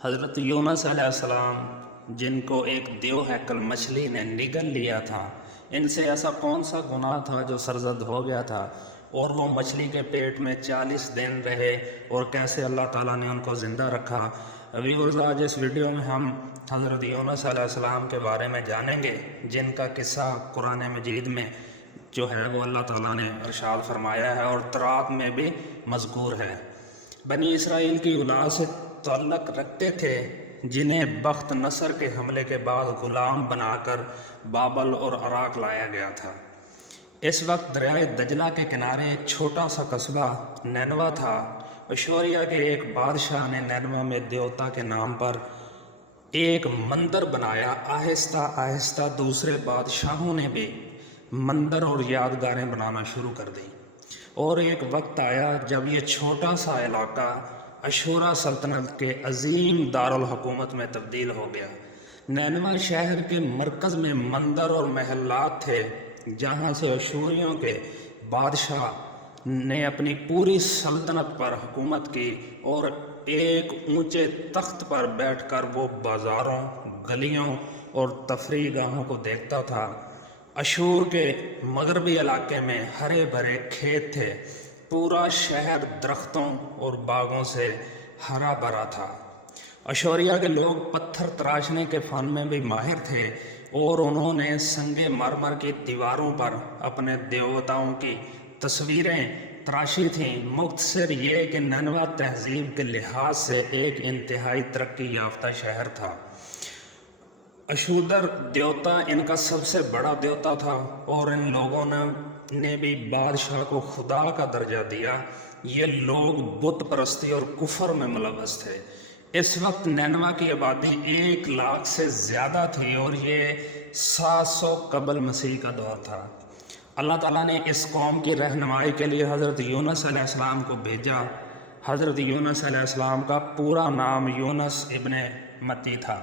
حضرت یونس علیہ السلام جن کو ایک دیو ہیکل مچھلی نے نگل لیا تھا، ان سے ایسا کون سا گناہ تھا جو سرزد ہو گیا تھا اور وہ مچھلی کے پیٹ میں 40 دن رہے، اور کیسے اللہ تعالیٰ نے ان کو زندہ رکھا۔ ویورز، آج اس ویڈیو میں ہم حضرت یونس علیہ السلام کے بارے میں جانیں گے، جن کا قصہ قرآن مجید میں جو ہے وہ اللہ تعالیٰ نے ارشاد فرمایا ہے اور تورات میں بھی مذکور ہے۔ بنی اسرائیل کی اولاد سے تعلق رکھتے تھے، جنہیں بخت نصر کے حملے کے بعد غلام بنا کر بابل اور عراق لایا گیا تھا۔ اس وقت دریائے دجلہ کے کنارے ایک چھوٹا سا قصبہ نینوا تھا۔ اشوریا کے ایک بادشاہ نے نینوا میں دیوتا کے نام پر ایک مندر بنایا۔ آہستہ آہستہ دوسرے بادشاہوں نے بھی مندر اور یادگاریں بنانا شروع کر دیں، اور ایک وقت آیا جب یہ چھوٹا سا علاقہ اشورا سلطنت کے عظیم دارالحکومت میں تبدیل ہو گیا۔ نینوا شہر کے مرکز میں مندر اور محلات تھے، جہاں سے اشوریوں کے بادشاہ نے اپنی پوری سلطنت پر حکومت کی، اور ایک اونچے تخت پر بیٹھ کر وہ بازاروں، گلیوں اور تفریح گاہوں کو دیکھتا تھا۔ اشور کے مغربی علاقے میں ہرے بھرے کھیت تھے، پورا شہر درختوں اور باغوں سے ہرا بھرا تھا۔ اشوریا کے لوگ پتھر تراشنے کے فن میں بھی ماہر تھے، اور انہوں نے سنگ مرمر کی دیواروں پر اپنے دیوتاؤں کی تصویریں تراشی تھیں۔ مختصر یہ کہ نینوا تہذیب کے لحاظ سے ایک انتہائی ترقی یافتہ شہر تھا۔ اشودر دیوتا ان کا سب سے بڑا دیوتا تھا، اور ان لوگوں نے بھی بادشاہ کو خدا کا درجہ دیا۔ یہ لوگ بت پرستی اور کفر میں ملوث تھے۔ اس وقت نینوا کی آبادی 1 لاکھ سے زیادہ تھی، اور یہ 700 قبل مسیح کا دور تھا۔ اللہ تعالیٰ نے اس قوم کی رہنمائی کے لیے حضرت یونس علیہ السلام کو بھیجا۔ حضرت یونس علیہ السلام کا پورا نام یونس ابن متی تھا،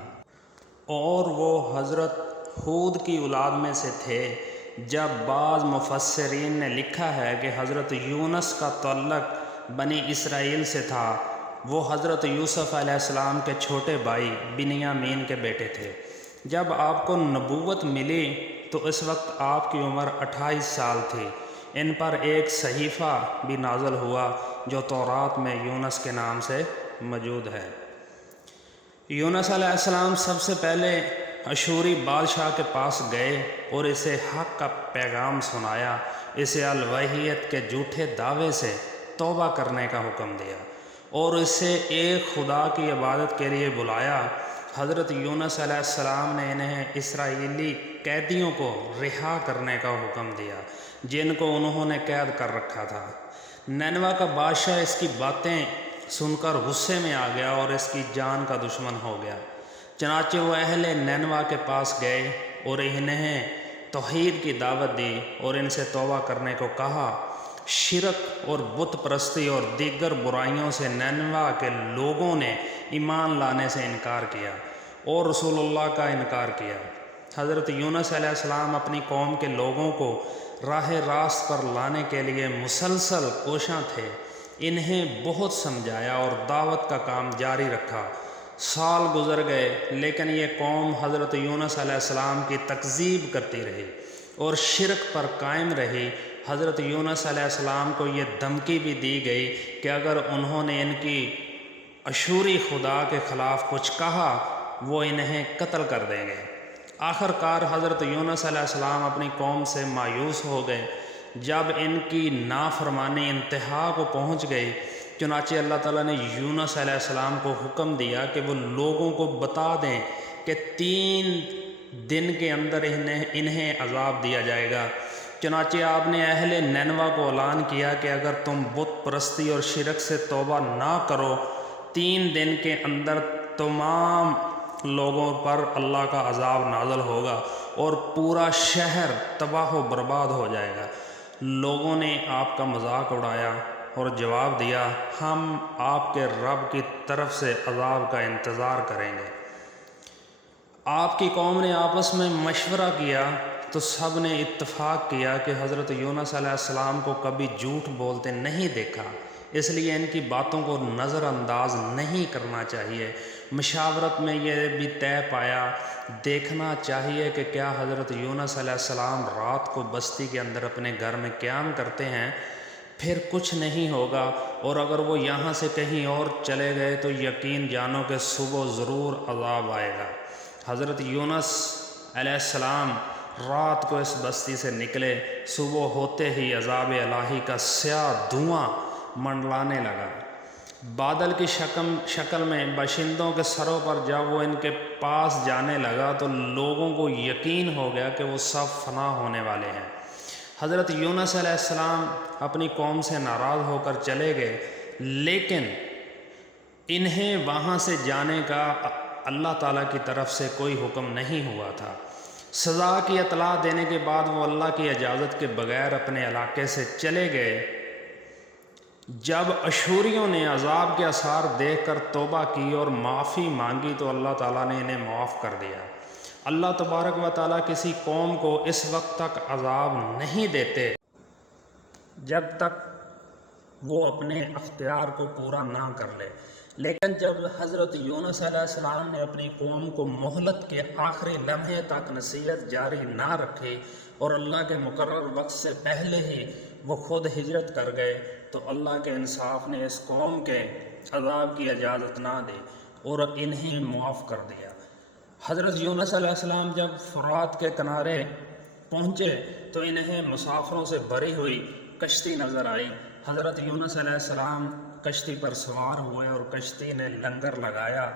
اور وہ حضرت ہود کی اولاد میں سے تھے۔ جب بعض مفسرین نے لکھا ہے کہ حضرت یونس کا تعلق بنی اسرائیل سے تھا، وہ حضرت یوسف علیہ السلام کے چھوٹے بھائی بنیامین کے بیٹے تھے۔ جب آپ کو نبوت ملی تو اس وقت آپ کی عمر 28 سال تھی۔ ان پر ایک صحیفہ بھی نازل ہوا جو تورات میں یونس کے نام سے موجود ہے۔ یونس علیہ السلام سب سے پہلے اشوری بادشاہ کے پاس گئے اور اسے حق کا پیغام سنایا۔ اسے الوہیت کے جھوٹے دعوے سے توبہ کرنے کا حکم دیا، اور اسے ایک خدا کی عبادت کے لیے بلایا۔ حضرت یونس علیہ السلام نے انہیں اسرائیلی قیدیوں کو رہا کرنے کا حکم دیا، جن کو انہوں نے قید کر رکھا تھا۔ نینوا کا بادشاہ اس کی باتیں سن کر غصے میں آ گیا اور اس کی جان کا دشمن ہو گیا۔ چنانچہ وہ اہل نینوا کے پاس گئے اور انہیں توحید کی دعوت دی اور ان سے توبہ کرنے کو کہا۔ شرک اور بت پرستی اور دیگر برائیوں سے نینوا کے لوگوں نے ایمان لانے سے انکار کیا اور رسول اللہ کا انکار کیا۔ حضرت یونس علیہ السلام اپنی قوم کے لوگوں کو راہ راست پر لانے کے لیے مسلسل کوشاں تھے۔ انہیں بہت سمجھایا اور دعوت کا کام جاری رکھا۔ سال گزر گئے، لیکن یہ قوم حضرت یونس علیہ السلام کی تکذیب کرتی رہی اور شرک پر قائم رہی۔ حضرت یونس علیہ السلام کو یہ دھمکی بھی دی گئی کہ اگر انہوں نے ان کی اشوری خدا کے خلاف کچھ کہا وہ انہیں قتل کر دیں گے۔ آخر کار حضرت یونس علیہ السلام اپنی قوم سے مایوس ہو گئے۔ جب ان کی نافرمانی انتہا کو پہنچ گئی، چنانچہ اللہ تعالیٰ نے یونس علیہ السلام کو حکم دیا کہ وہ لوگوں کو بتا دیں کہ 3 دن کے اندر انہیں عذاب دیا جائے گا۔ چنانچہ آپ نے اہل نینوا کو اعلان کیا کہ اگر تم بت پرستی اور شرک سے توبہ نہ کرو، 3 دن کے اندر تمام لوگوں پر اللہ کا عذاب نازل ہوگا اور پورا شہر تباہ و برباد ہو جائے گا۔ لوگوں نے آپ کا مذاق اڑایا اور جواب دیا، ہم آپ کے رب کی طرف سے عذاب کا انتظار کریں گے۔ آپ کی قوم نے آپس میں مشورہ کیا تو سب نے اتفاق کیا کہ حضرت یونس علیہ السلام کو کبھی جھوٹ بولتے نہیں دیکھا، اس لیے ان کی باتوں کو نظر انداز نہیں کرنا چاہیے۔ مشاورت میں یہ بھی طے پایا، دیکھنا چاہیے کہ کیا حضرت یونس علیہ السلام رات کو بستی کے اندر اپنے گھر میں قیام کرتے ہیں، پھر کچھ نہیں ہوگا، اور اگر وہ یہاں سے کہیں اور چلے گئے تو یقین جانو کہ صبح ضرور عذاب آئے گا۔ حضرت یونس علیہ السلام رات کو اس بستی سے نکلے، صبح ہوتے ہی عذاب الہی کا سیاہ دھواں منڈلانے لگا بادل کی شکل میں باشندوں کے سروں پر۔ جب وہ ان کے پاس جانے لگا تو لوگوں کو یقین ہو گیا کہ وہ سب فنا ہونے والے ہیں۔ حضرت یونس علیہ السلام اپنی قوم سے ناراض ہو کر چلے گئے، لیکن انہیں وہاں سے جانے کا اللہ تعالیٰ کی طرف سے کوئی حکم نہیں ہوا تھا۔ سزا کی اطلاع دینے کے بعد وہ اللہ کی اجازت کے بغیر اپنے علاقے سے چلے گئے۔ جب اشوریوں نے عذاب کے آثار دیکھ کر توبہ کی اور معافی مانگی تو اللہ تعالیٰ نے انہیں معاف کر دیا۔ اللہ تبارک و تعالیٰ کسی قوم کو اس وقت تک عذاب نہیں دیتے جب تک وہ اپنے اختیار کو پورا نہ کر لے، لیکن جب حضرت یونس علیہ السلام نے اپنی قوم کو مہلت کے آخری لمحے تک نصیحت جاری نہ رکھی اور اللہ کے مقرر وقت سے پہلے ہی وہ خود ہجرت کر گئے، تو اللہ کے انصاف نے اس قوم کے عذاب کی اجازت نہ دی اور انہیں معاف کر دیا۔ حضرت یونس علیہ السلام جب فرات کے کنارے پہنچے تو انہیں مسافروں سے بھری ہوئی کشتی نظر آئی۔ حضرت یونس علیہ السلام کشتی پر سوار ہوئے اور کشتی نے لنگر لگایا۔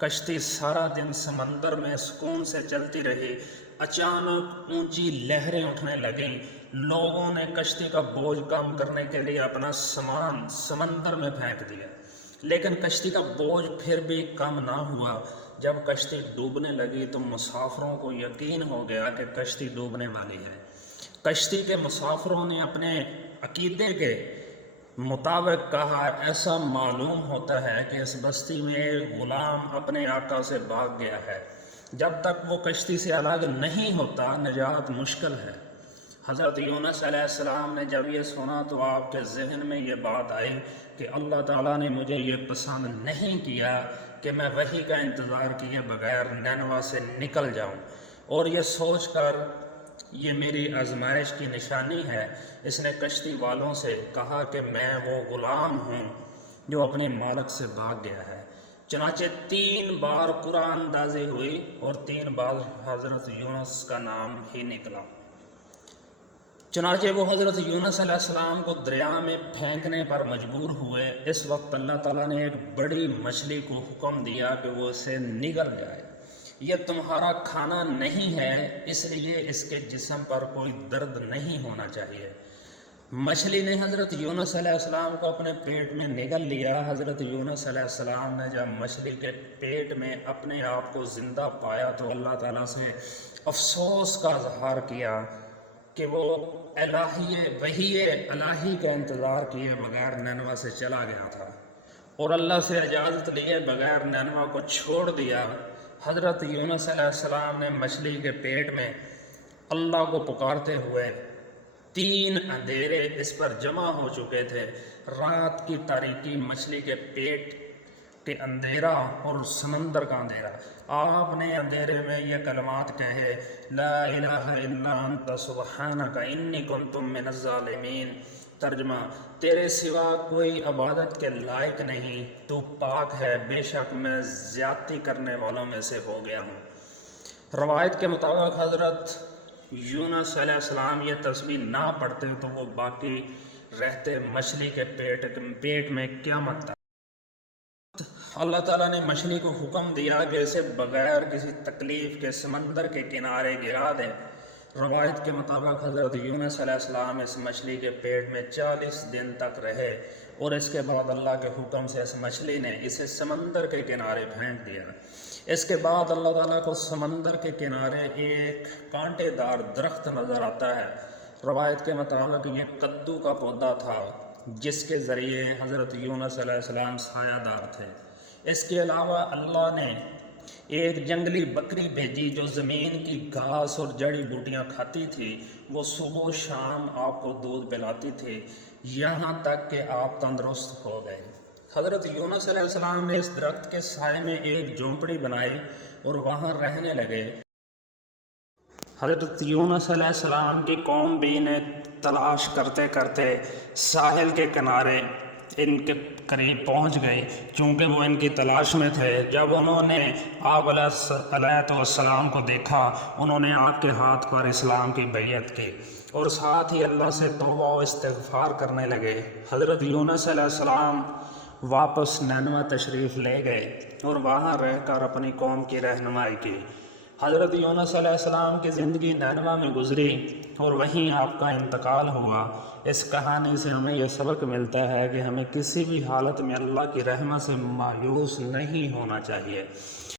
کشتی سارا دن سمندر میں سکون سے چلتی رہی۔ اچانک اونچی لہریں اٹھنے لگیں۔ لوگوں نے کشتی کا بوجھ کم کرنے کے لیے اپنا سامان سمندر میں پھینک دیا، لیکن کشتی کا بوجھ پھر بھی کم نہ ہوا۔ جب کشتی ڈوبنے لگی تو مسافروں کو یقین ہو گیا کہ کشتی ڈوبنے والی ہے۔ کشتی کے مسافروں نے اپنے عقیدے کے مطابق کہا، ایسا معلوم ہوتا ہے کہ اس بستی میں ایک غلام اپنے آقا سے بھاگ گیا ہے، جب تک وہ کشتی سے الگ نہیں ہوتا نجات مشکل ہے۔ حضرت یونس علیہ السلام نے جب یہ سنا تو آپ کے ذہن میں یہ بات آئی کہ اللہ تعالیٰ نے مجھے یہ پسند نہیں کیا کہ میں وحی کا انتظار کیے بغیر نینوا سے نکل جاؤں، اور یہ سوچ کر یہ میری آزمائش کی نشانی ہے۔ اس نے کشتی والوں سے کہا کہ میں وہ غلام ہوں جو اپنے مالک سے بھاگ گیا ہے۔ چنانچہ 3 بار قرآن اندازی ہوئی اور 3 بار حضرت یونس کا نام ہی نکلا۔ چنانچہ وہ حضرت یونس علیہ السلام کو دریا میں پھینکنے پر مجبور ہوئے۔ اس وقت اللہ تعالیٰ نے ایک بڑی مچھلی کو حکم دیا کہ وہ اسے نگل جائے۔ یہ تمہارا کھانا نہیں ہے، اس لیے اس کے جسم پر کوئی درد نہیں ہونا چاہیے۔ مچھلی نے حضرت یونس علیہ السلام کو اپنے پیٹ میں نگل لیا۔ حضرت یونس علیہ السلام نے جب مچھلی کے پیٹ میں اپنے آپ کو زندہ پایا تو اللہ تعالیٰ سے افسوس کا اظہار کیا کہ وہ وحی الہی کا انتظار کیے بغیر نینوا سے چلا گیا تھا اور اللہ سے اجازت لیے بغیر نینوا کو چھوڑ دیا۔ حضرت یونس علیہ السلام نے مچھلی کے پیٹ میں اللہ کو پکارتے ہوئے 3 اندھیرے اس پر جمع ہو چکے تھے، رات کی تاریکی، مچھلی کے پیٹ کے اندھیرا اور سمندر کا اندھیرا۔ آپ نے اندھیرے میں یہ کلمات کہے، لا الہ الا انت سبحانک انی کنت من الظالمین۔ ترجمہ، تیرے سوا کوئی عبادت کے لائق نہیں، تو پاک ہے، بے شک میں زیادتی کرنے والوں میں سے ہو گیا ہوں۔ روایت کے مطابق حضرت یونس علیہ السلام یہ تسبیح نہ پڑھتے تو وہ باقی رہتے مچھلی کے پیٹ میں قیامت تک۔ اللہ تعالیٰ نے مچھلی کو حکم دیا کہ اسے بغیر کسی تکلیف کے سمندر کے کنارے گرا دے۔ روایت کے مطابق حضرت یونس علیہ السلام اس مچھلی کے پیٹ میں 40 دن تک رہے اور اس کے بعد اللہ کے حکم سے اس مچھلی نے اسے سمندر کے کنارے پھینک دیا۔ اس کے بعد اللہ تعالیٰ کو سمندر کے کنارے ایک کانٹے دار درخت نظر آتا ہے۔ روایت کے مطابق یہ کدو کا پودا تھا جس کے ذریعے حضرت یونس علیہ السلام سایہ دار تھے۔ اس کے علاوہ اللہ نے ایک جنگلی بکری بھیجی جو زمین کی گھاس اور جڑی بوٹیاں کھاتی تھی، وہ صبح و شام آپ کو دودھ پلاتی تھی، یہاں تک کہ آپ تندرست ہو گئے۔ حضرت یونس علیہ السلام نے اس درخت کے سائے میں ایک جھونپڑی بنائی اور وہاں رہنے لگے۔ حضرت یونس علیہ السلام کی قوم بھی انہیں تلاش کرتے کرتے ساحل کے کنارے ان کے قریب پہنچ گئی، چونکہ وہ ان کی تلاش میں تھے۔ جب انہوں نے آپ علیہ السلام کو دیکھا، انہوں نے آپ کے ہاتھ پر اسلام کی بیعت کی اور ساتھ ہی اللہ سے توبہ و استغفار کرنے لگے۔ حضرت یونس علیہ السلام واپس نینوا تشریف لے گئے اور وہاں رہ کر اپنی قوم کی رہنمائی کی۔ حضرت یونس علیہ السلام کی زندگی نینوا میں گزری اور وہیں آپ کا انتقال ہوا۔ اس کہانی سے ہمیں یہ سبق ملتا ہے کہ ہمیں کسی بھی حالت میں اللہ کی رحمت سے مایوس نہیں ہونا چاہیے۔